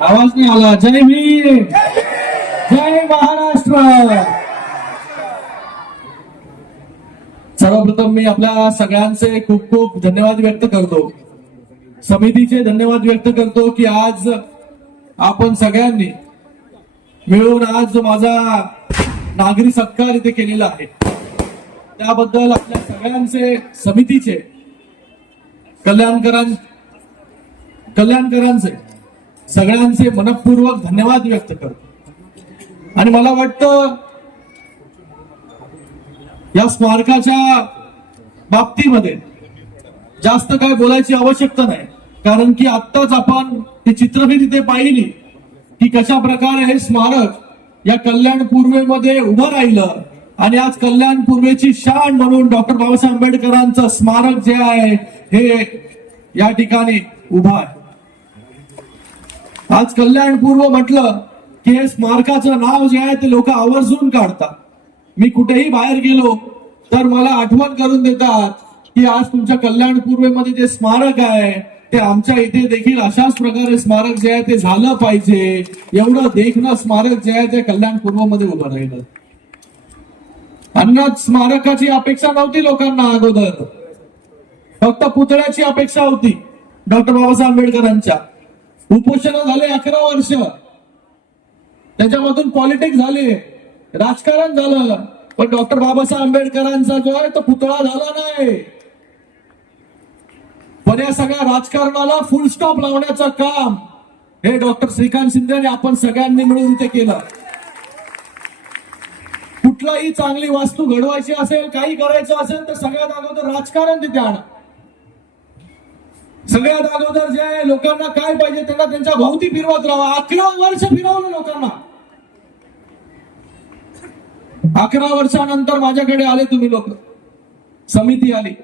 आवाज नाही आला. जय भीम. जय महाराष्ट्र. सर्वप्रथम मी आपल्या सगळ्यांचे खूप खूप धन्यवाद व्यक्त करतो. समितीचे धन्यवाद व्यक्त करतो की आज आपण सगळ्यांनी मिळून आज माझा नागरी सत्कार इथे केलेला आहे. त्याबद्दल आपल्या सगळ्यांचे समितीचे कल्याणकरां कल्याणकरांचे सगळ्यांचे मनपूर्वक धन्यवाद व्यक्त करतो. आणि मला वाटतं या स्मारकाच्या बाबतीमध्ये जास्त काय बोलायची आवश्यकता नाही. कारण की आत्ताच आपण ही चित्रफित इथे पाहिली की कशा प्रकारे हे स्मारक या कल्याण पूर्वेमध्ये उभं राहिलं. आणि आज कल्याण पूर्वेची शान म्हणून डॉक्टर बाबासाहेब आंबेडकरांचं स्मारक जे आहे हे या ठिकाणी उभं आहे. आज कल्याण पूर्व म्हटलं की हे स्मारकाचं नाव जे आहे ते लोक आवर्जून काढतात. मी कुठेही बाहेर गेलो तर मला आठवण करून देतात की आज तुमच्या कल्याण पूर्वेमध्ये जे स्मारक आहे ते आमच्या इथे देखील अशाच प्रकारे स्मारक जे आहे ते झालं पाहिजे. एवढं देखणं स्मारक जे आहे ते कल्याण पूर्वमध्ये उभं राहिलं. अन्नात स्मारकाची अपेक्षा नव्हती लोकांना अगोदर. फक्त पुतळ्याची अपेक्षा होती. डॉक्टर बाबासाहेब आंबेडकरांच्या. उपोषण झाले अकरा वर्ष. त्याच्यामधून पॉलिटिक्स झाले. राजकारण झालं. पण डॉक्टर बाबासाहेब आंबेडकरांचा जो आहे तो पुतळा झाला नाही. पण या सगळ्या राजकारणाला फुल स्टॉप लावण्याचं काम हे डॉक्टर श्रीकांत शिंदे आणि आपण सगळ्यांनी मिळून ते केलं. कुठलाही चांगली वास्तू घडवायची असेल काही करायचं असेल तर सगळ्यात अगोदर राजकारण तिथे आणा. सगळ्यात अगोदर जे आहे लोकांना काय पाहिजे त्यांना त्यांच्या भोवती फिरवत राहा. अकरा वर्ष फिरवलं लोकांना. अकरा वर्षानंतर माझ्याकडे आले तुम्ही लोक. समिती आली.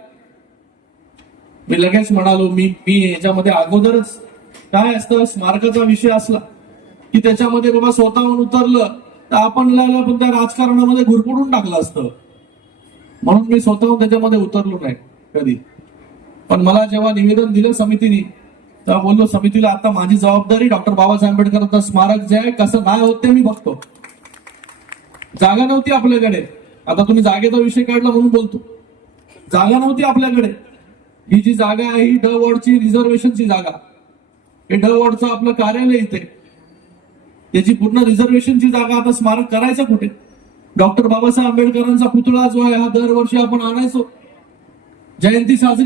मी लगेच म्हणालो मी मी याच्यामध्ये अगोदरच काय असतं स्मारकाचा विषय असला की त्याच्यामध्ये बाबा स्वतःहून उतरलं तर आपण पण त्या राजकारणामध्ये घुरपडून टाकलं असतं. म्हणून मी स्वतःहून त्याच्यामध्ये उतरलो नाही कधी. पण मला जेव्हा निवेदन दिलं समितीने तेव्हा बोललो समितीला आता माझी जबाबदारी डॉक्टर बाबासाहेब आंबेडकरांचं स्मारक जे आहे कसं नाही होत ते मी बघतो. जागा नव्हती आपल्याकडे. आता तुम्ही जागेचा विषय काढला म्हणून बोलतो. जागा नव्हती आपल्याकडे. ही जी जागा आहे ही ड वॉर्डची रिझर्वेशनची जागा. हे ड वॉर्डचं आपलं कार्यालय इथे. त्याची पूर्ण रिझर्वेशनची जागा आता स्मारक करायचं कुठे? डॉक्टर बाबासाहेब आंबेडकरांचा पुतळा जो आहे हा दरवर्षी आपण आणायचो. जयंती साजरी